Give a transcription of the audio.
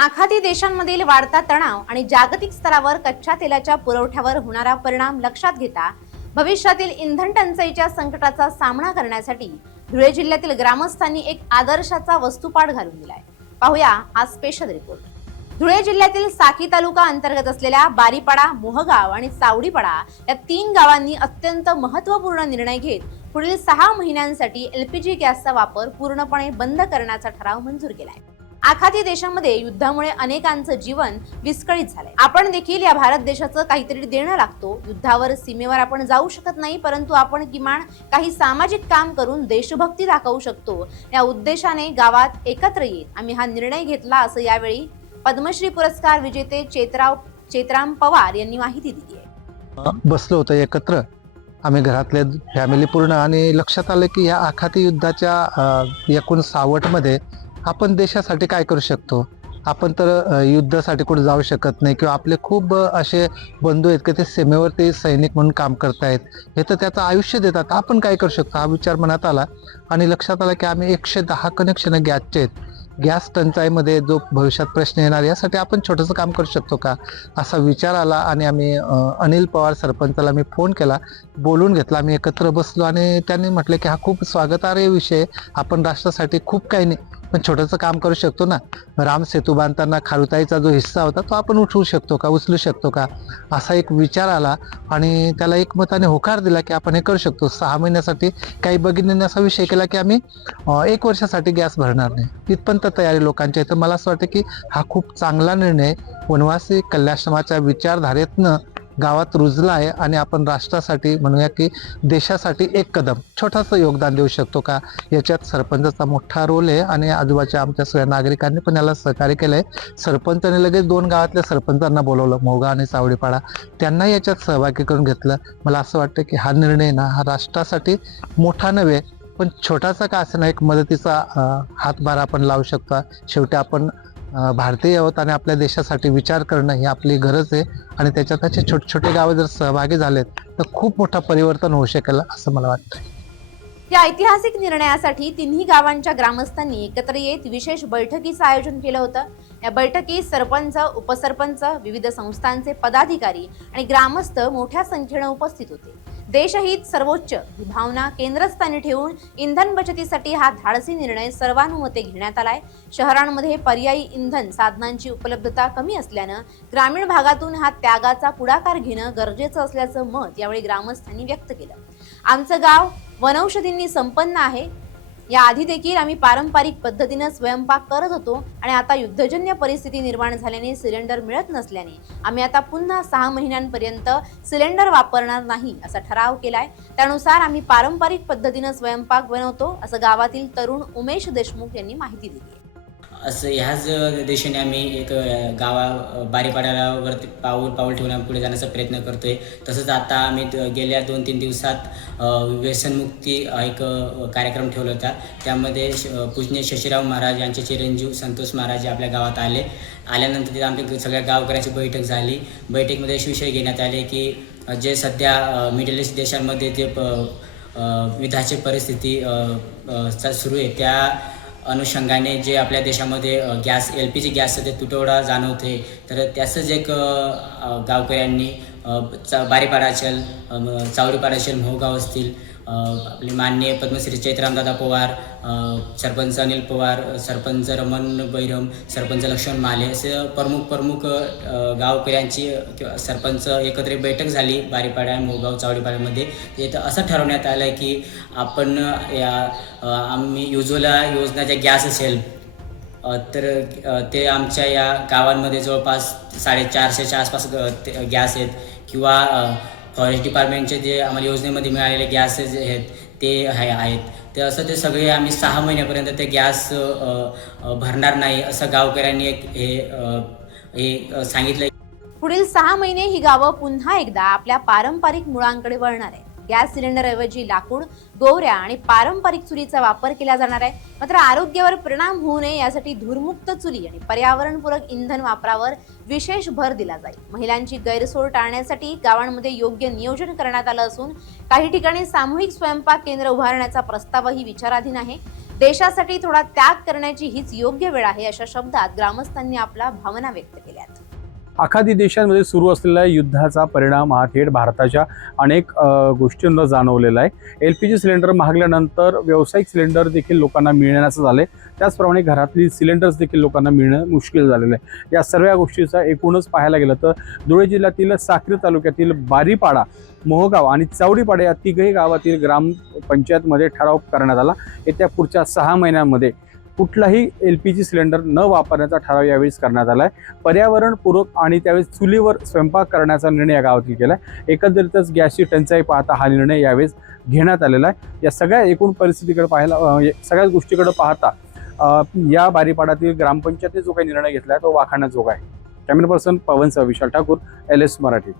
आखाती देशांमधील वाढता तणाव आणि जागतिक स्तरावर कच्च्या तेलाच्या पुरवठ्यावर होणारा परिणाम लक्षात घेता भविष्यातील इंधन टंचाईच्या संकटाचा सामना करण्यासाठी धुळे जिल्ह्यातील ग्रामस्थांनी एक आदर्शाचा वस्तुपाठ घालून दिलाय। पाहूया हा स्पेशल रिपोर्ट। धुळे जिल्ह्यातील साकी तालुका अंतर्गत असलेल्या बारीपाडा, मोहगाव आणि चावडीपाडा या 3 गावांनी अत्यंत महत्त्वपूर्ण निर्णय घेत पुढील 6 महिन्यांसाठी एलपीजी गॅसचा वापर पूर्णपणे बंद करण्याचा ठराव मंजूर केलाय। आखाती देशांमध्ये युद्धामुळे अनेकांचं जीवन विस्कळीत झालंय। आपण देखील या भारत देशाचं काहीतरी देणं लागतो। युद्धावर सीमेवर आपण जाऊ शकत नाही, परंतु आपण किमान काही सामाजिक काम करून देशभक्ती दाखवू शकतो। या उद्देशाने गावात एकत्र येत आम्ही हा निर्णय घेतला, असं यावेळी पद्मश्री पुरस्कार विजेते चेतराम पवार यांनी माहिती दिली आहे। बसलो होतो एकत्र आम्ही घरातले फॅमिली पूर्ण, आणि लक्षात आलं की या आखाती युद्धाच्या एकूण सावटमध्ये आपण देशासाठी काय करू शकतो। आपण तर युद्धासाठी कुठे जाऊ शकत नाही, किंवा आपले खूप असे बंधू आहेत की ते सीमेवरती सैनिक म्हणून काम करतायत, हे तर त्याचं आयुष्य देतात। आपण काय करू शकतो हा विचार मनात आला, आणि लक्षात आला की आम्ही 110 कनेक्शन गॅसचे आहेत। गॅस टंचाईमध्ये जो भविष्यात प्रश्न येणार, यासाठी आपण छोटंसं काम करू शकतो का, असा विचार आला। आणि आम्ही अनिल पवार सरपंचाला मी फोन केला, बोलून घेतला, आम्ही एकत्र बसलो आणि त्यांनी म्हटलं की हा खूप स्वागतार्ह विषय, आपण राष्ट्रासाठी खूप काही नाही पण छोटंसं काम करू शकतो ना। राम सेतू बांधताना खारुताईचा जो हिस्सा होता तो आपण उचलू शकतो का, उचलू शकतो का, असा एक विचार आला, आणि त्याला एकमताने होकार दिला की आपण हे करू शकतो। 6 महिन्यासाठी काही बघितल्याने असा विषय केला की आम्ही 1 वर्षासाठी गॅस भरणार नाही, तिथपर्यंत तयारी लोकांची आहे। तर मला असं वाटतं की हा खूप चांगला निर्णय वनवासी कल्याणाश्रमाच्या विचारधारेतनं गावात रुजला आहे, आणि आपण राष्ट्रासाठी म्हणूया की देशासाठी एक कदम छोटंसं योगदान देऊ शकतो का, याच्यात सरपंचाचा मोठा रोल आहे। आणि आजूबाजूच्या आमच्या सगळ्या नागरिकांनी पण याला सहकार्य केलंय। सरपंचाने लगेच 2 गावातल्या सरपंचांना बोलवलं, मोहगाव आणि चावडीपाडा, त्यांना याच्यात सहभागी करून घेतलं। मला असं वाटतं की हा निर्णय ना, हा राष्ट्रासाठी मोठा नव्हे पण छोटासा का असेना एक मदतीचा हातभार आपण लावू शकतो। शेवटी आपण भारतीय आहोत आणि आपल्या देशासाठी विचार करणं ही आपली गरज आहे, आणि त्याच्यात असे छोटे छोटे गावं जर सहभागी झालेत तर खूप मोठं परिवर्तन होऊ शकेल असं मला वाटतं। या ऐतिहासिक निर्णयासाठी तिन्ही गावांच्या ग्रामस्थांनी एकत्र येत विशेष बैठकीचं आयोजन केलं होतं। या बैठकीत सरपंच, उपसरपंच, विविध संस्थांचे पदाधिकारी आणि ग्रामस्थ मोठ्या संख्येने उपस्थित होते। देशहित सर्वोच्च ही भावना केंद्रस्थानी ठेवून इंधन बचतीसाठी हा धाडसी निर्णय सर्वानुमते घेण्यात आलाय। शहरांमध्ये पर्यायी इंधन साधनांची उपलब्धता कमी असल्यानं ग्रामीण भागातून हा त्यागाचा पुढाकार घेणं गरजेचं असल्याचं मत यावेळी ग्रामस्थांनी व्यक्त केलं। आमचं गाव वनौषधींनी संपन्न आहे। या आधी देखील आम्ही पारंपरिक पद्धतीने स्वयंपाक करत होतो, आणि आता युद्धजन्य परिस्थिती निर्माण झाल्याने सिलेंडर मिळत नसल्याने आम्ही आता पुन्हा 6 महिन्यांपर्यंत सिलेंडर वापरणार नाही असा ठराव केलाय। त्यानुसार आम्ही पारंपरिक पद्धतीने स्वयंपाक बनवतो, असं गावातील तरुण उमेश देशमुख यांनी माहिती दिली। असं ह्याच दिशेने आम्ही एक बारीपाड्यावरती पाऊल ठेवून पुढे जाण्याचा प्रयत्न करतोय। तसंच आता आम्ही गेल्या 2-3 दिवसात व्यसनमुक्ती एक कार्यक्रम ठेवला होता। त्यामध्ये पूजनीय शशीराव महाराज यांचे चिरंजीव संतोष महाराज आपल्या गावात आल्यानंतर तिथे आमच्या सगळ्या गावकऱ्यांची बैठक झाली। बैठकीमध्ये असे विषय घेण्यात आले की जे सध्या मिडल ईस्ट देशांमध्ये जे युद्धाची परिस्थिती सुरू आहे, त्या अनुषंगाने जे आपल्या देशामध्ये एलपीजी गॅसचा ते तुटवडा जाणवते, तर त्याचंच एक गावकऱ्यांनी बारीपाडा असेल, चावडीपाडा असेल, मोहगाव असतील, आपले माननीय पद्मश्री चेतरामदादा पवार, सरपंच अनिल पवार, सरपंच रमण बैरम, सरपंच लक्ष्मण माले, असे प्रमुख गावकऱ्यांची किंवा सरपंच एकत्र बैठक झाली बारीपाडा, मोहगाव, चावडीपाड्यामध्ये। तिथं असं ठरवण्यात आलं की आपण आम्ही उज्ज्वला योजना ज्या गॅस असेल तर ते आमच्या या गावांमध्ये जवळपास 450च्या आसपास गॅस आहेत, किंवा फॉरेस्ट डिपार्टमेंटचे जे आम्हाला योजनेमध्ये मिळालेले गॅसेस आहेत ते आहेत, ते असं ते सगळे आम्ही 6 महिन्यापर्यंत ते गॅस भरणार नाही असं गावकऱ्यांनी हे सांगितलं। पुढील 6 महिने ही गावं पुन्हा एकदा आपल्या पारंपरिक मुळांकडे वळणार आहे। गॅस सिलेंडर ऐवजी लाकूड, गोवऱ्या आणि पारंपरिक चुलीचा वापर केला जाणार आहे। मात्र आरोग्यावर परिणाम होऊ नये यासाठी धूरमुक्त चुली आणि पर्यावरणपूरक इंधन वापरावर विशेष भर दिला जाईल। महिलांची गैरसोय टाळण्यासाठी गावांमध्ये योग्य नियोजन करण्यात आलं असून काही ठिकाणी सामूहिक स्वयंपाक केंद्र उभारण्याचा प्रस्तावही विचाराधीन आहे। देशासाठी थोडा त्याग करण्याची हीच योग्य वेळ आहे, अशा शब्दात ग्रामस्थांनी आपल्या भावना व्यक्त केल्यात. आखाती देशांमध्ये सुरू असलेल्या युद्धाचा परिणाम हा थेट भारताच्या अनेक गोष्टींवर जाणवलेला आहे. LPG सिलेंडर महागल्यानंतर व्यावसायिक सिलेंडर देखील लोकांना मिळण्याचं झालंय. त्याचप्रमाणे घरातली सिलेंडर्स देखील लोकांना मिळणं मुश्किल झालेलं आहे. या सर्व गोष्टीचा एकूणच पाहायला गेलं तर धुळे जिल्ह्यातील साक्री तालुक्यातील बारीपाडा, मोहगाव आणि चावडीपाडा या तिघही गावातील ग्रामपंचायतमध्ये ठराव करण्यात आला. येत्या पुढच्या 6 महिन्यांमध्ये कुठलाही LPG सिलेंडर न वापरण्याचा ठराव यावेळेस करण्यात आला आहे. पर्यावरणपूरक आणि त्यावेळेस चुलीवर स्वयंपाक करण्याचा निर्णय या गावातील केला आहे. एकंदरीतच गॅसची टंचाई पाहता हा निर्णय यावेळेस घेण्यात आलेला आहे. या सगळ्या एकूण परिस्थितीकडे पाहायला सगळ्याच गोष्टीकडे पाहता या बारीपाडातील ग्रामपंचायतीने जो काही निर्णय घेतला आहे तो वाखाणण्याजोगा आहे. कॅमेरा पर्सन पवनसह विशाल ठाकूर, LS मराठी.